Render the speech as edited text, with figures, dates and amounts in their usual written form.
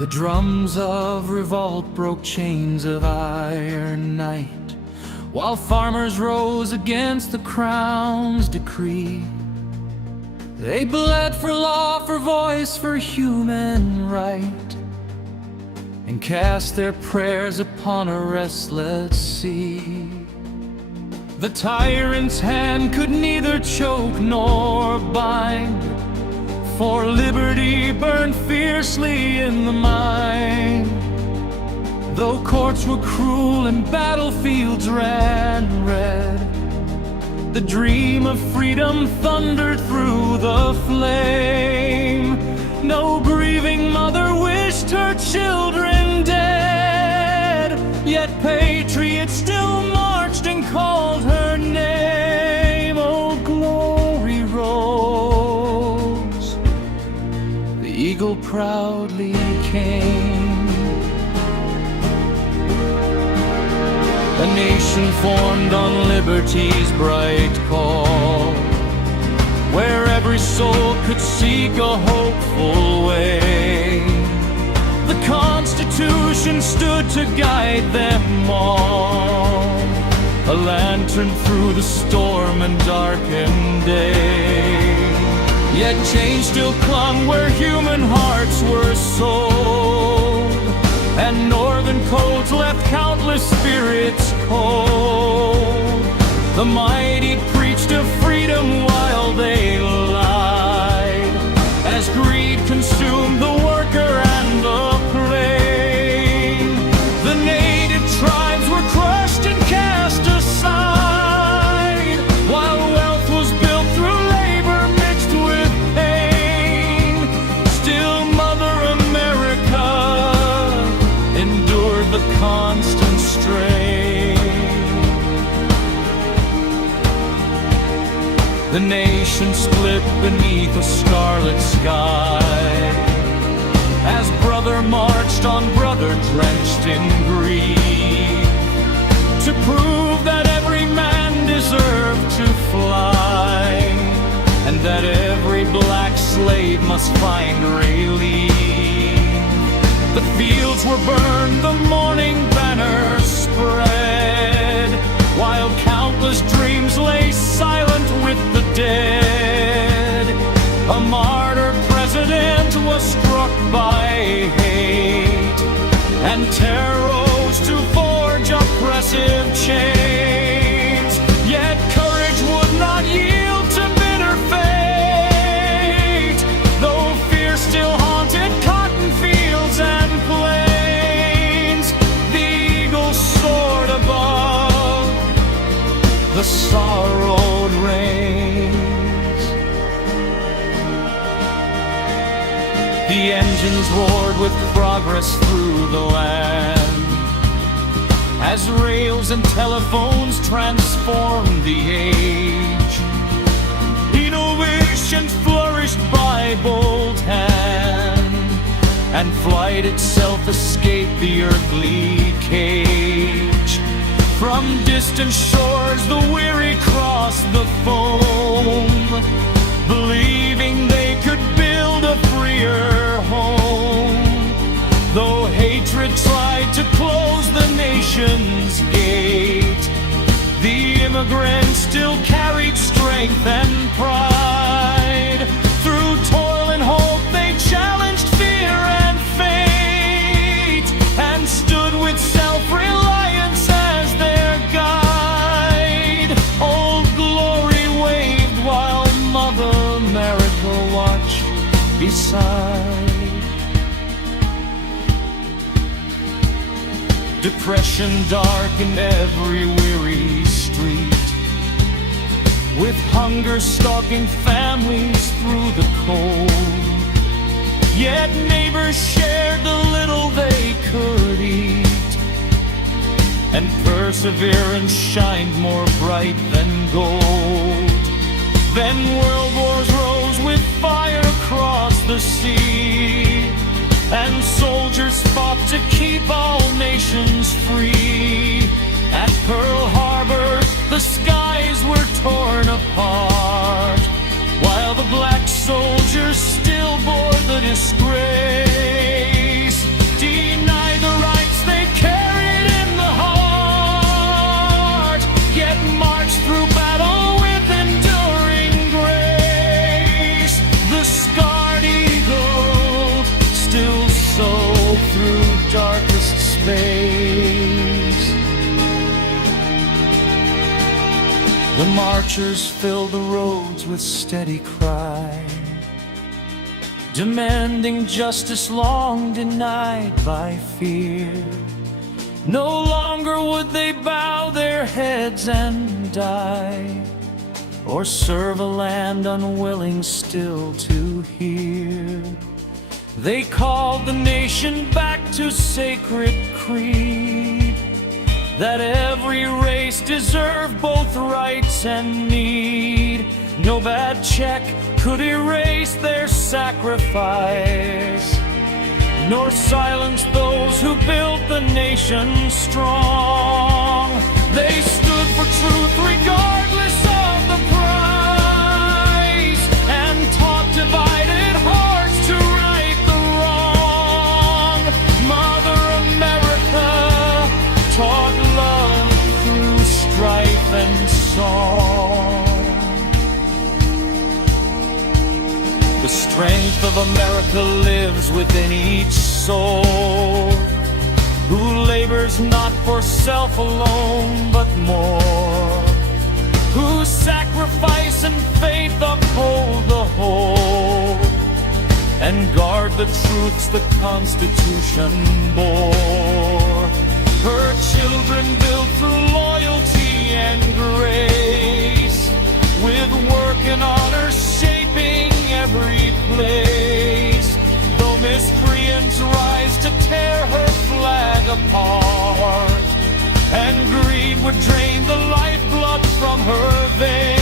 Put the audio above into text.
The drums of revolt broke chains of iron night, while farmers rose against the crown's decree. They bled for law, for voice, for human right, and cast their prayers upon a restless sea. The tyrant's hand could neither choke nor bind, for liberty burned fiercely in the mind. Though courts were cruel and battlefields ran red, the dream of freedom thundered through the flame. No grieving mother wished her children dead, yet patriots still marched and called her name. Oh, glory rose, the eagle proudly came. A nation formed on liberty's bright call, where every soul could seek a hopeful way. The Constitution stood to guide them all, a lantern through the storm and darkened day. Yet change still clung where human hearts were sold, and northern codes left countless spirits cold. The mighty preached of freedom while they lied, as greed consumed the worker and the plain. The native tribes were crushed and cast aside, while wealth was built through labor mixed with pain. Still Mother America endured the constant strain. The nation split beneath a scarlet sky, as brother marched on brother drenched in grief, to prove that every man deserved to fly, and that every black slave must find relief. The fields were burned, the mourning banner spread, while countless dreams lay silent with the dead. A martyr president was struck by hate, and terror rose to forge oppressive chains. Yet courage would not yield to bitter fate, though fear still haunted cotton fields and plains. The eagle soared above the sorrowed range. The engines roared with progress through the land, as rails and telephones transformed the age. Innovation flourished by bold hand, and flight itself escaped the earthly cage. From distant shores the weary crossed the foam, believing they could build a freer home. Though hatred tried to close the nation's gate, the immigrants still carried strength and pride. Through toil and hope they challenged fear and fate, and stood with self-reliance as their guide. Old Glory waved while Mother America watched beside. Depression darkened every weary street, with hunger stalking families through the cold. Yet neighbors shared the little they could eat, and perseverance shined more bright than gold. Then world wars rose with fire across the sea, and soldiers fought to keep all nations free. At Pearl Harbor, the skies were torn apart, while the black soldiers still bore the disgrace. through darkest space. The marchers filled the roads with steady cry, demanding justice long denied by fear. No longer would they bow their heads and die, or serve a land unwilling still to hear. They called the nation back to sacred creed, that every race deserved both rights and need. No bad check could erase their sacrifice, nor silence those who built the nation strong. They stood for truth regardless of the price, and taught divided hearts to right the wrong. Mother America taught love through strife and song. The strength of America lives within each soul, who labors not for self alone but more, whose sacrifice and faith uphold the whole, and guard the truths the Constitution bore. Her children built through loyalty and grace, with work and honor shaping every place. Though miscreants rise to tear her flag apart, and greed would drain the lifeblood from her veins,